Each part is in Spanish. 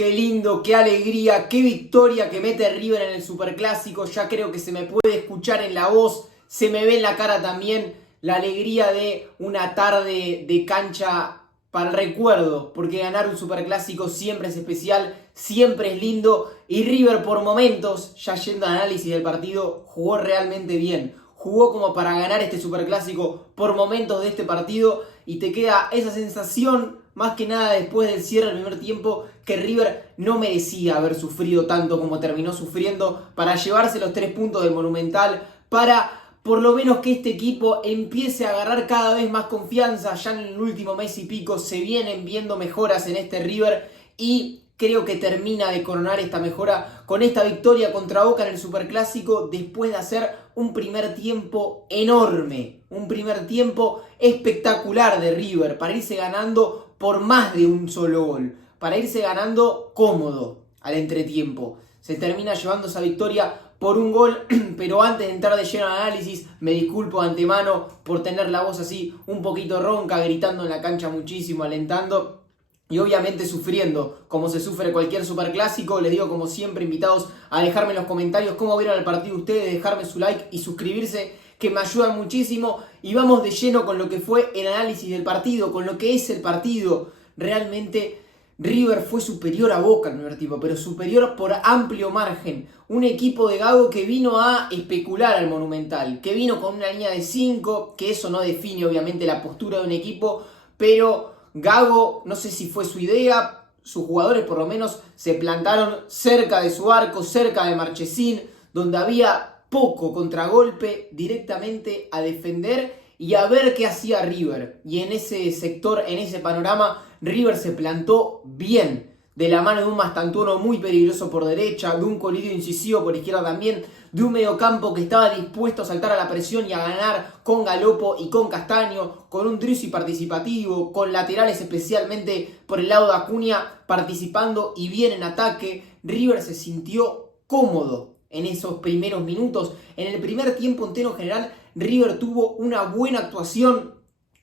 Qué lindo, qué alegría, qué victoria que mete River en el Superclásico. Ya creo que se me puede escuchar en la voz, se me ve en la cara también la alegría de una tarde de cancha para el recuerdo. Porque ganar un Superclásico siempre es especial, siempre es lindo. Y River por momentos, ya yendo al análisis del partido, jugó realmente bien. Jugó como para ganar este Superclásico por momentos de este partido. Y te queda esa sensación, más que nada después del cierre del primer tiempo, que River no merecía haber sufrido tanto como terminó sufriendo para llevarse los 3 puntos del Monumental, para por lo menos que este equipo empiece a agarrar cada vez más confianza. Ya en el último mes y pico se vienen viendo mejoras en este River y creo que termina de coronar esta mejora con esta victoria contra Boca en el Superclásico después de hacer un primer tiempo enorme, un primer tiempo espectacular de River para irse ganando por más de un solo gol, para irse ganando cómodo al entretiempo. Se termina llevando esa victoria por un gol, pero antes de entrar de lleno al análisis, me disculpo de antemano por tener la voz así un poquito ronca, gritando en la cancha muchísimo, alentando y obviamente sufriendo, como se sufre cualquier superclásico. Les digo, como siempre, invitados a dejarme en los comentarios cómo vieron el partido ustedes, dejarme su like y suscribirse, que me ayudan muchísimo. Y vamos de lleno con lo que fue el análisis del partido, con lo que es el partido. Realmente River fue superior a Boca en el primer tiempo, pero superior por amplio margen. Un equipo de Gago que vino a especular al Monumental, que vino con una línea de 5, que eso no define obviamente la postura de un equipo, pero Gago, no sé si fue su idea, sus jugadores por lo menos se plantaron cerca de su arco, cerca de Marchesín, donde había poco contragolpe, directamente a defender y a ver qué hacía River. Y en ese sector, en ese panorama, River se plantó bien, de la mano de un Mastantuono muy peligroso por derecha, de un Colidio incisivo por izquierda también, de un mediocampo que estaba dispuesto a saltar a la presión y a ganar con Galopo y con Castaño, con un Driussi participativo, con laterales especialmente por el lado de Acuña participando y bien en ataque. River se sintió cómodo en esos primeros minutos. En el primer tiempo entero en general, River tuvo una buena actuación,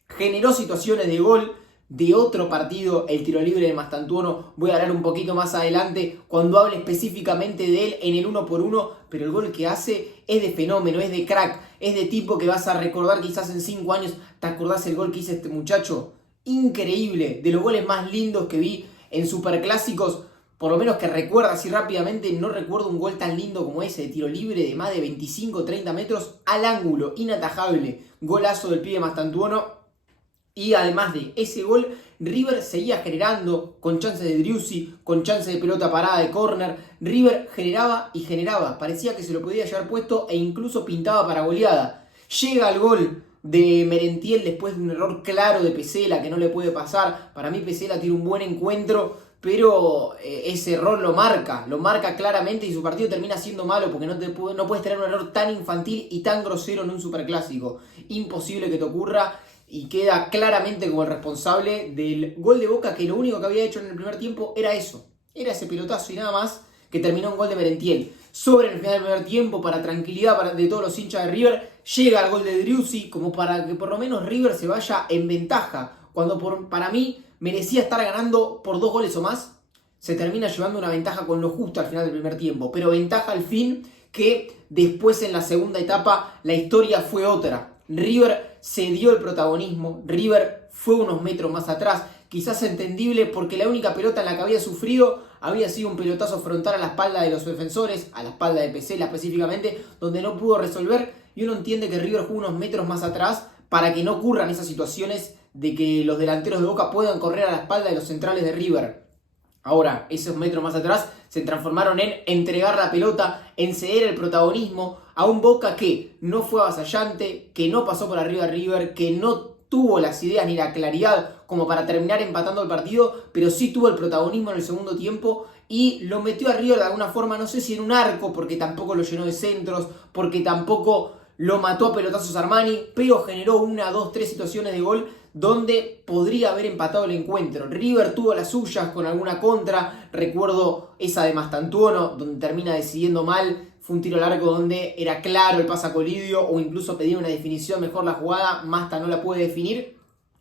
generó situaciones de gol. De otro partido, el tiro libre de Mastantuono, voy a hablar un poquito más adelante cuando hable específicamente de él en el 1-por-1, pero el gol que hace es de fenómeno, es de crack, es de tipo que vas a recordar quizás en 5 años. ¿Te acordás el gol que hizo este muchacho? Increíble, de los goles más lindos que vi en superclásicos, por lo menos que recuerda así rápidamente. No recuerdo un gol tan lindo como ese de tiro libre de más de 25-30 metros al ángulo, inatajable, golazo del pibe Mastantuono. Y además de ese gol, River seguía generando con chances de Driussi, con chances de pelota parada de córner. River generaba y generaba, parecía que se lo podía llevar puesto e incluso pintaba para goleada. Llega el gol de Merentiel después de un error claro de Pesela que no le puede pasar. Para mí Pesela tiene un buen encuentro, pero ese error lo marca claramente y su partido termina siendo malo porque no puedes tener un error tan infantil y tan grosero en un superclásico. Imposible que te ocurra. Y queda claramente como el responsable del gol de Boca, que lo único que había hecho en el primer tiempo era eso. Era ese pelotazo y nada más, que terminó un gol de Merentiel. Sobre el final del primer tiempo, para tranquilidad de todos los hinchas de River, llega el gol de Driussi, como para que por lo menos River se vaya en ventaja. Cuando para mí merecía estar ganando por 2 goles o más, se termina llevando una ventaja con lo justo al final del primer tiempo. Pero ventaja al fin, que después en la segunda etapa la historia fue otra. River se dio el protagonismo, River fue unos metros más atrás, quizás entendible porque la única pelota en la que había sufrido había sido un pelotazo frontal a la espalda de los defensores, a la espalda de Pesela específicamente, donde no pudo resolver, y uno entiende que River jugó unos metros más atrás para que no ocurran esas situaciones de que los delanteros de Boca puedan correr a la espalda de los centrales de River. Ahora, esos metros más atrás se transformaron en entregar la pelota, en ceder el protagonismo a un Boca que no fue avasallante, que no pasó por arriba de River, que no tuvo las ideas ni la claridad como para terminar empatando el partido, pero sí tuvo el protagonismo en el segundo tiempo y lo metió arriba de alguna forma, no sé si en un arco, porque tampoco lo llenó de centros, porque tampoco lo mató a pelotazos Armani, pero generó 1, 2, 3 situaciones de gol donde podría haber empatado el encuentro. River tuvo las suyas con alguna contra, recuerdo esa de Mastantuono, donde termina decidiendo mal, fue un tiro largo donde era claro el pase a Colidio, o incluso pedía una definición mejor la jugada, Masta no la puede definir,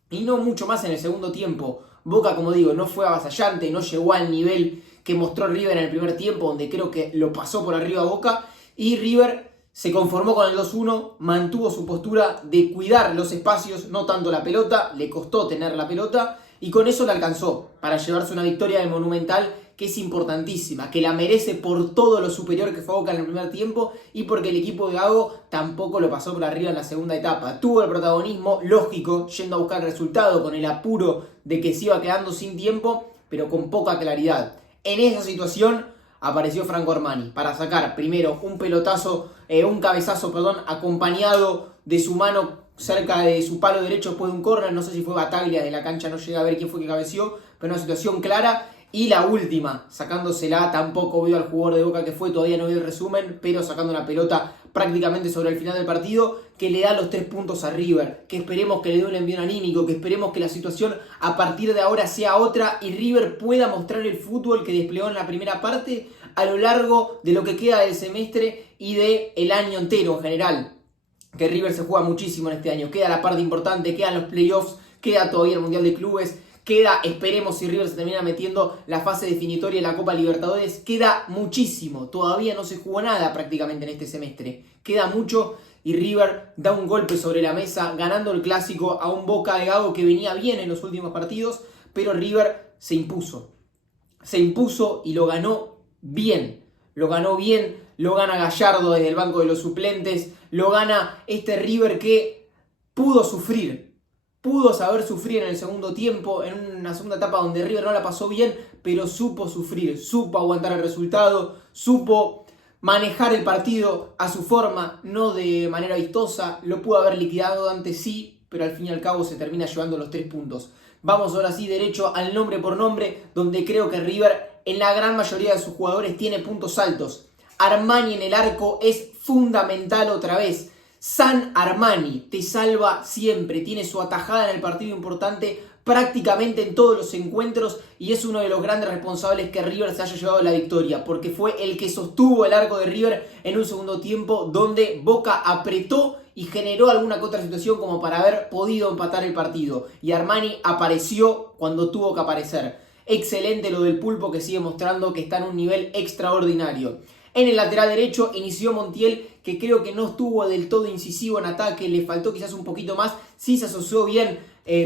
y no mucho más en el segundo tiempo. Boca, como digo, no fue avasallante, no llegó al nivel que mostró River en el primer tiempo, donde creo que lo pasó por arriba a Boca, y River se conformó con el 2-1, mantuvo su postura de cuidar los espacios, no tanto la pelota, le costó tener la pelota, y con eso le alcanzó para llevarse una victoria del Monumental que es importantísima, que la merece por todo lo superior que fue Boca en el primer tiempo y porque el equipo de Gago tampoco lo pasó por arriba en la segunda etapa. Tuvo el protagonismo, lógico, yendo a buscar el resultado con el apuro de que se iba quedando sin tiempo, pero con poca claridad. En esa situación apareció Franco Armani para sacar primero un cabezazo, acompañado de su mano cerca de su palo derecho después de un córner, no sé si fue Bataglia de la cancha, no llegué a ver quién fue que cabeció, pero una situación clara. Y la última, sacándosela, tampoco veo al jugador de Boca que fue, todavía no vi el resumen, pero sacando una pelota prácticamente sobre el final del partido, que le da los 3 puntos a River, que esperemos que le dé un envío anímico, que esperemos que la situación a partir de ahora sea otra y River pueda mostrar el fútbol que desplegó en la primera parte a lo largo de lo que queda del semestre y del año entero en general. Que River se juega muchísimo en este año, queda la parte importante, quedan los playoffs, queda todavía el Mundial de Clubes, queda, esperemos si River se termina metiendo la fase definitoria de la Copa Libertadores, queda muchísimo, todavía no se jugó nada prácticamente en este semestre, queda mucho y River da un golpe sobre la mesa ganando el clásico a un Boca de Gago que venía bien en los últimos partidos, pero River se impuso y lo ganó bien, lo gana Gallardo desde el banco de los suplentes, lo gana este River que pudo saber sufrir en el segundo tiempo, en una segunda etapa donde River no la pasó bien, pero supo sufrir, supo aguantar el resultado, supo manejar el partido a su forma, no de manera vistosa, lo pudo haber liquidado antes sí, pero al fin y al cabo se termina llevando los 3 puntos. Vamos ahora sí derecho al nombre por nombre, donde creo que River en la gran mayoría de sus jugadores tiene puntos altos. Armani en el arco es fundamental otra vez. San Armani te salva siempre, tiene su atajada en el partido importante prácticamente en todos los encuentros y es uno de los grandes responsables que River se haya llevado la victoria, porque fue el que sostuvo el arco de River en un segundo tiempo donde Boca apretó y generó alguna que otra situación como para haber podido empatar el partido. Y Armani apareció cuando tuvo que aparecer. Excelente lo del Pulpo, que sigue mostrando que está en un nivel extraordinario. En el lateral derecho inició Montiel, que creo que no estuvo del todo incisivo en ataque, le faltó quizás un poquito más, sí se asoció bien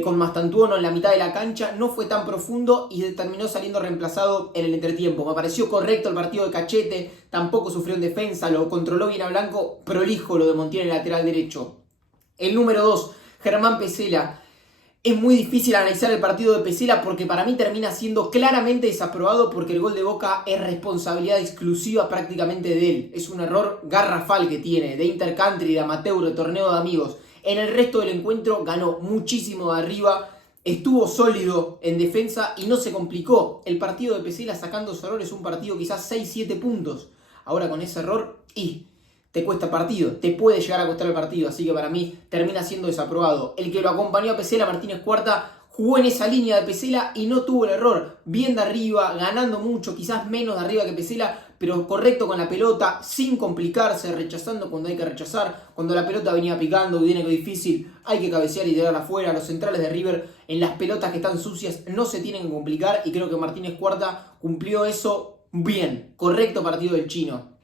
con Mastantuono en la mitad de la cancha, no fue tan profundo y terminó saliendo reemplazado en el entretiempo. Me pareció correcto el partido de Cachete, tampoco sufrió en defensa, lo controló bien a Blanco, prolijo lo de Montiel en el lateral derecho. El número 2, Germán Pesela. Es muy difícil analizar el partido de Pesela porque para mí termina siendo claramente desaprobado porque el gol de Boca es responsabilidad exclusiva prácticamente de él. Es un error garrafal que tiene, de intercountry, de amateur, de torneo de amigos. En el resto del encuentro ganó muchísimo de arriba, estuvo sólido en defensa y no se complicó. El partido de Pesela sacando su error es un partido quizás 6-7 puntos. Ahora con ese error te cuesta partido, te puede llegar a costar el partido, así que para mí termina siendo desaprobado. El que lo acompañó a Pesela, Martínez Cuarta, jugó en esa línea de Pesela y no tuvo el error. Bien de arriba, ganando mucho, quizás menos de arriba que Pesela, pero correcto con la pelota, sin complicarse, rechazando cuando hay que rechazar. Cuando la pelota venía picando y viene difícil, hay que cabecear y tirarla afuera. Los centrales de River en las pelotas que están sucias no se tienen que complicar y creo que Martínez Cuarta cumplió eso bien. Correcto partido del chino.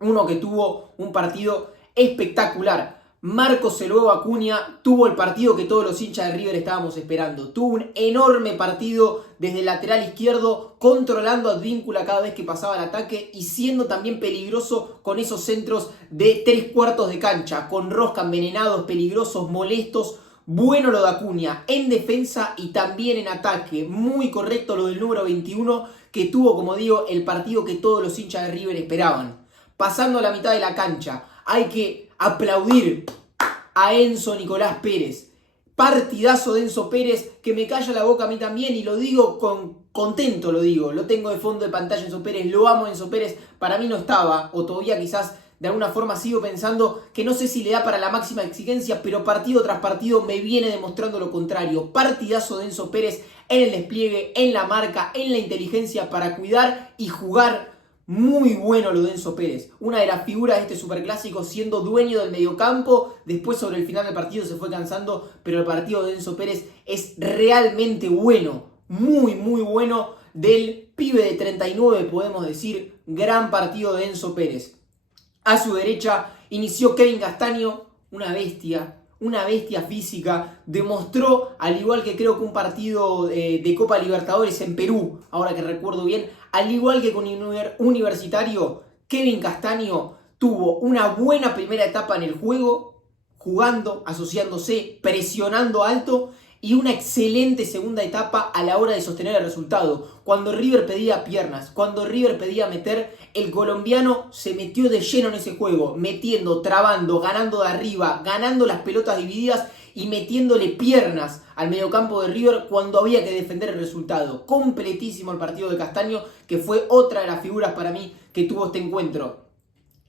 Uno que tuvo un partido espectacular. Marcos el Huevo Acuña tuvo el partido que todos los hinchas de River estábamos esperando. Tuvo un enorme partido desde el lateral izquierdo, controlando a Advíncula cada vez que pasaba el ataque y siendo también peligroso con esos centros de 3/4 de cancha, con rosca, envenenados, peligrosos, molestos. Bueno lo de Acuña en defensa y también en ataque. Muy correcto lo del número 21 que tuvo, como digo, el partido que todos los hinchas de River esperaban. Pasando a la mitad de la cancha, hay que aplaudir a Enzo Nicolás Pérez. Partidazo de Enzo Pérez, que me calla la boca a mí también y lo digo contento, lo tengo de fondo de pantalla Enzo Pérez, lo amo Enzo Pérez, para mí no estaba, o todavía quizás de alguna forma sigo pensando que no sé si le da para la máxima exigencia, pero partido tras partido me viene demostrando lo contrario. Partidazo de Enzo Pérez en el despliegue, en la marca, en la inteligencia para cuidar y jugar. Muy bueno lo de Enzo Pérez, una de las figuras de este superclásico siendo dueño del mediocampo, después sobre el final del partido se fue cansando, pero el partido de Enzo Pérez es realmente bueno, muy bueno, del pibe de 39, podemos decir, gran partido de Enzo Pérez. A su derecha inició Kevin Castaño, una bestia física, demostró, al igual que creo que un partido de Copa Libertadores en Perú, ahora que recuerdo bien, al igual que con Universitario, Kevin Castaño tuvo una buena primera etapa en el juego, jugando, asociándose, presionando alto, y una excelente segunda etapa a la hora de sostener el resultado. Cuando River pedía piernas, cuando River pedía meter, el colombiano se metió de lleno en ese juego, metiendo, trabando, ganando de arriba, ganando las pelotas divididas y metiéndole piernas al mediocampo de River cuando había que defender el resultado. Completísimo el partido de Castaño, que fue otra de las figuras para mí que tuvo este encuentro.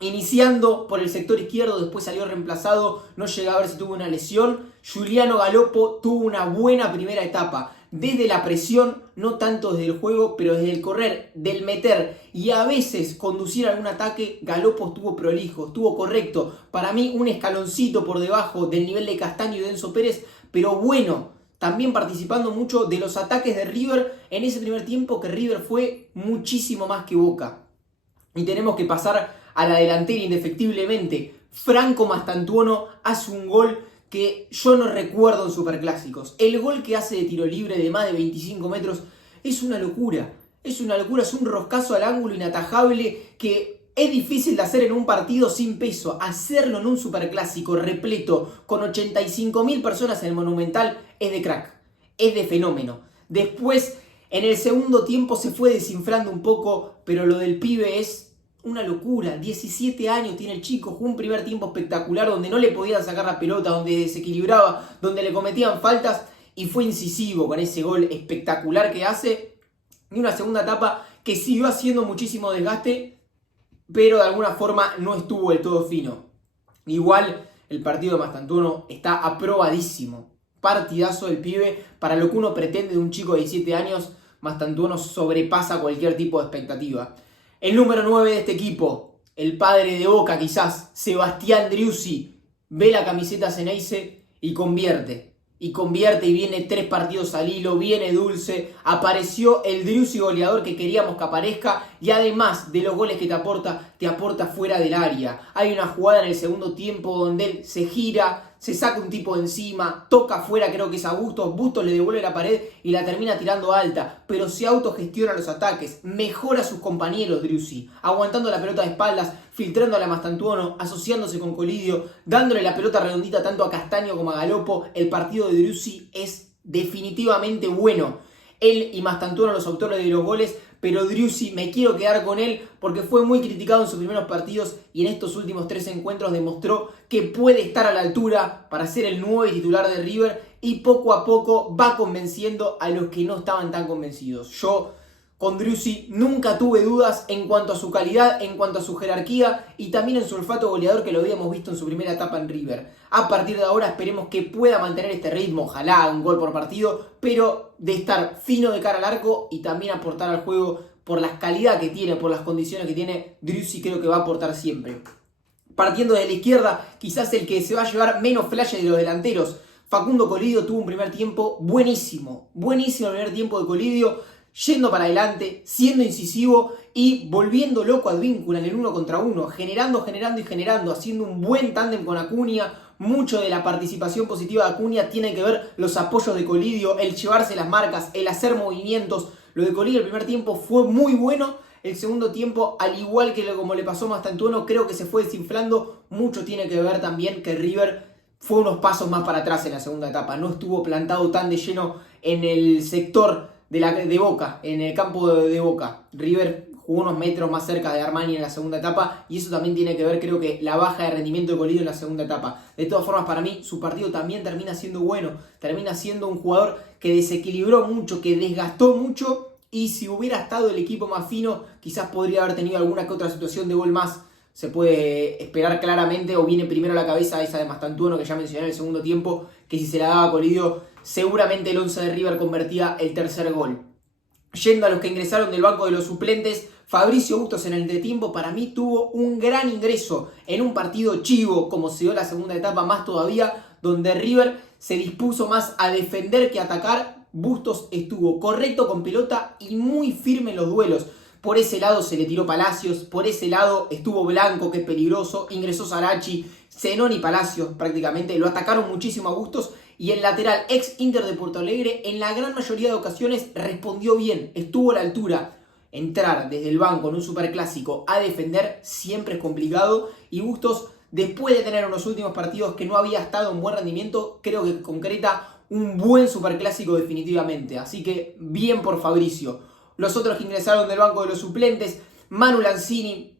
Iniciando por el sector izquierdo, después salió reemplazado, no llega a ver si tuvo una lesión. Giuliano Galopo tuvo una buena primera etapa, desde la presión, no tanto desde el juego, pero desde el correr, del meter y a veces conducir algún ataque. Galopo estuvo prolijo, estuvo correcto. Para mí un escaloncito por debajo del nivel de Castaño y de Enzo Pérez, pero bueno, también participando mucho de los ataques de River en ese primer tiempo, que River fue muchísimo más que Boca. Y tenemos que pasar a la delantera indefectiblemente. Franco Mastantuono hace un gol que yo no recuerdo en superclásicos. El gol que hace de tiro libre de más de 25 metros es una locura. Es una locura, es un roscazo al ángulo inatajable que es difícil de hacer en un partido sin peso. Hacerlo en un superclásico repleto con 85.000 personas en el Monumental es de crack, es de fenómeno. Después, en el segundo tiempo se fue desinflando un poco, pero lo del pibe es una locura. 17 años tiene el chico, jugó un primer tiempo espectacular donde no le podían sacar la pelota, donde desequilibraba, donde le cometían faltas y fue incisivo con ese gol espectacular que hace. Y una segunda etapa que siguió haciendo muchísimo desgaste, pero de alguna forma no estuvo del todo fino. Igual el partido de Mastantuono está aprobadísimo. Partidazo del pibe, para lo que uno pretende de un chico de 17 años, Mastantuono sobrepasa cualquier tipo de expectativa. El número 9 de este equipo, el padre de Boca quizás, Sebastián Driussi, ve la camiseta Ceneice y convierte. Y viene 3 partidos al hilo, viene dulce, apareció el Driussi goleador que queríamos que aparezca y además de los goles que te aporta fuera del área. Hay una jugada en el segundo tiempo donde él se gira, se saca un tipo de encima, toca afuera, creo que es a Bustos, Bustos le devuelve la pared y la termina tirando alta, pero se autogestiona los ataques, mejora a sus compañeros Driussi, aguantando la pelota de espaldas, filtrando a la Mastantuono, asociándose con Colidio, dándole la pelota redondita tanto a Castaño como a Galopo. El partido de Driussi es definitivamente bueno. Él y Mastantuono los autores de los goles, pero Driussi me quiero quedar con él porque fue muy criticado en sus primeros partidos y en estos últimos 3 encuentros demostró que puede estar a la altura para ser el nuevo titular de River y poco a poco va convenciendo a los que no estaban tan convencidos. Yo con Driussi nunca tuve dudas en cuanto a su calidad, en cuanto a su jerarquía y también en su olfato goleador que lo habíamos visto en su primera etapa en River. A partir de ahora esperemos que pueda mantener este ritmo, ojalá un gol por partido, pero de estar fino de cara al arco y también aportar al juego por la calidad que tiene, por las condiciones que tiene. Driussi creo que va a aportar siempre. Partiendo de la izquierda, quizás el que se va a llevar menos flashes de los delanteros, Facundo Colidio tuvo un primer tiempo buenísimo el primer tiempo de Colidio, yendo para adelante, siendo incisivo y volviendo loco a Advíncula en el 1 contra 1, generando, haciendo un buen tándem con Acuña. Mucho de la participación positiva de Acuña tiene que ver los apoyos de Colidio, el llevarse las marcas, el hacer movimientos. Lo de Colidio el primer tiempo fue muy bueno. El segundo tiempo, al igual que como le pasó a Mastantuono, creo que se fue desinflando. Mucho tiene que ver también que River fue unos pasos más para atrás en la segunda etapa. No estuvo plantado tan de lleno en el sector de Boca, en el campo de Boca. River jugó unos metros más cerca de Armani en la segunda etapa y eso también tiene que ver, creo que, la baja de rendimiento de Colidio en la segunda etapa. De todas formas, para mí, su partido también termina siendo bueno. Termina siendo un jugador que desequilibró mucho, que desgastó mucho y si hubiera estado el equipo más fino, quizás podría haber tenido alguna que otra situación de gol más. Se puede esperar claramente, o viene primero a la cabeza esa de Mastantuono que ya mencioné en el segundo tiempo, que si se la daba a Colidio, seguramente el 11 de River convertía el tercer gol. Yendo a los que ingresaron del banco de los suplentes, Fabricio Bustos en el entretiempo para mí tuvo un gran ingreso en un partido chivo, como se dio la segunda etapa más todavía, donde River se dispuso más a defender que a atacar, Bustos estuvo correcto con pelota y muy firme en los duelos. Por ese lado se le tiró Palacios, por ese lado estuvo Blanco, que es peligroso, ingresó Sarachi, Zenón y Palacios prácticamente, lo atacaron muchísimo a Bustos, y el lateral ex Inter de Porto Alegre en la gran mayoría de ocasiones respondió bien, estuvo a la altura. Entrar desde el banco en un superclásico a defender siempre es complicado, y Bustos, después de tener unos últimos partidos que no había estado en buen rendimiento, creo que concreta un buen superclásico definitivamente. Así que bien por Fabricio. Los otros que ingresaron del banco de los suplentes, Manu Lanzini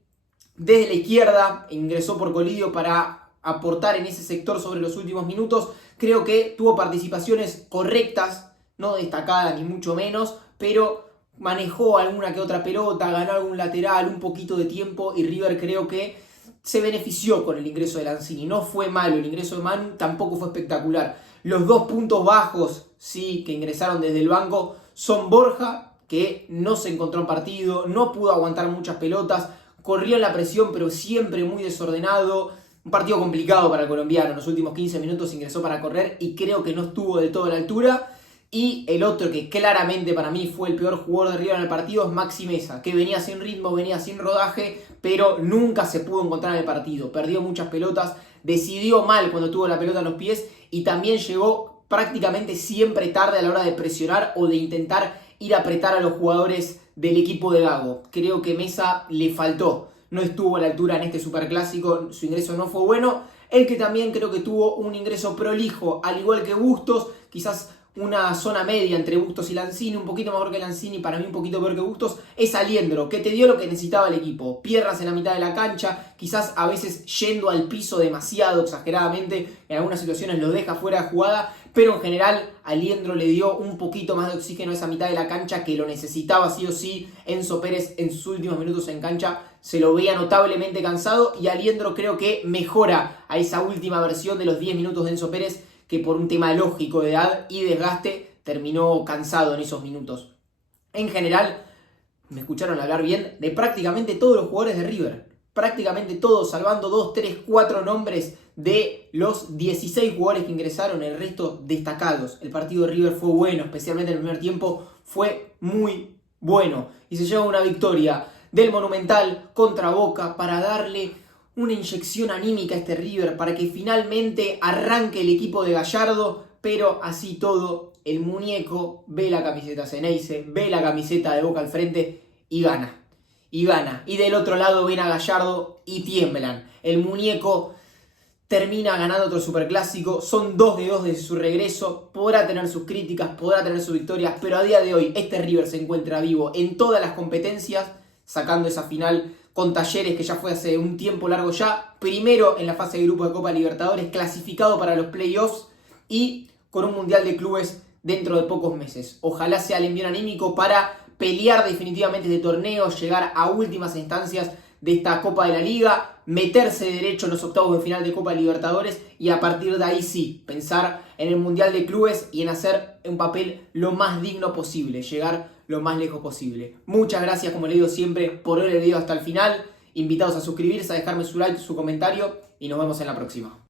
desde la izquierda, ingresó por Colidio para aportar en ese sector sobre los últimos minutos. Creo que tuvo participaciones correctas, no destacadas ni mucho menos, pero manejó alguna que otra pelota, ganó algún lateral, un poquito de tiempo, y River creo que se benefició con el ingreso de Lanzini. No fue malo el ingreso de Manu, tampoco fue espectacular. Los dos puntos bajos, sí, que ingresaron desde el banco son Borja, que no se encontró en partido, no pudo aguantar muchas pelotas, corrió en la presión pero siempre muy desordenado. Un partido complicado para el colombiano, en los últimos 15 minutos ingresó para correr y creo que no estuvo del todo a la altura. Y el otro que claramente para mí fue el peor jugador de River en el partido es Maxi Meza, que venía sin ritmo, venía sin rodaje, pero nunca se pudo encontrar en el partido. Perdió muchas pelotas, decidió mal cuando tuvo la pelota en los pies y también llegó prácticamente siempre tarde a la hora de presionar o de intentar ir a apretar a los jugadores del equipo de Gago. Creo que Meza le faltó, no estuvo a la altura en este superclásico, su ingreso no fue bueno. El que también creo que tuvo un ingreso prolijo, al igual que Bustos, quizás una zona media entre Bustos y Lanzini, un poquito mejor que Lanzini, para mí un poquito peor que Bustos, es Aliendro, que te dio lo que necesitaba el equipo. Piernas en la mitad de la cancha, quizás a veces yendo al piso demasiado exageradamente, en algunas situaciones lo deja fuera de jugada, pero en general Aliendro le dio un poquito más de oxígeno a esa mitad de la cancha que lo necesitaba sí o sí. Enzo Pérez en sus últimos minutos en cancha se lo veía notablemente cansado, y Aliendro creo que mejora a esa última versión de los 10 minutos de Enzo Pérez, que por un tema lógico de edad y desgaste terminó cansado en esos minutos. En general, me escucharon hablar bien de prácticamente todos los jugadores de River. Prácticamente todos, salvando 2, 3, 4 nombres de los 16 jugadores que ingresaron, el resto destacados. El partido de River fue bueno, especialmente en el primer tiempo, fue muy bueno. Y se lleva una victoria del Monumental contra Boca para darle una inyección anímica a este River, para que finalmente arranque el equipo de Gallardo. Pero así todo, el muñeco ve la camiseta Ceneice, ve la camiseta de Boca al frente y gana. Y gana. Y del otro lado ven a Gallardo y tiemblan. El muñeco termina ganando otro superclásico. Son 2 de 2 desde su regreso. Podrá tener sus críticas, podrá tener sus victorias, pero a día de hoy este River se encuentra vivo en todas las competencias, sacando esa final con Talleres, que ya fue hace un tiempo largo ya. Primero en la fase de grupo de Copa Libertadores, clasificado para los playoffs y con un Mundial de Clubes dentro de pocos meses. Ojalá sea el envío anímico para pelear definitivamente este torneo, llegar a últimas instancias de esta Copa de la Liga, meterse derecho en los octavos de final de Copa Libertadores y a partir de ahí sí, pensar en el Mundial de Clubes y en hacer un papel lo más digno posible, llegar lo más lejos posible. Muchas gracias, como le digo siempre, por ver el video hasta el final. Invitados a suscribirse, a dejarme su like, su comentario y nos vemos en la próxima.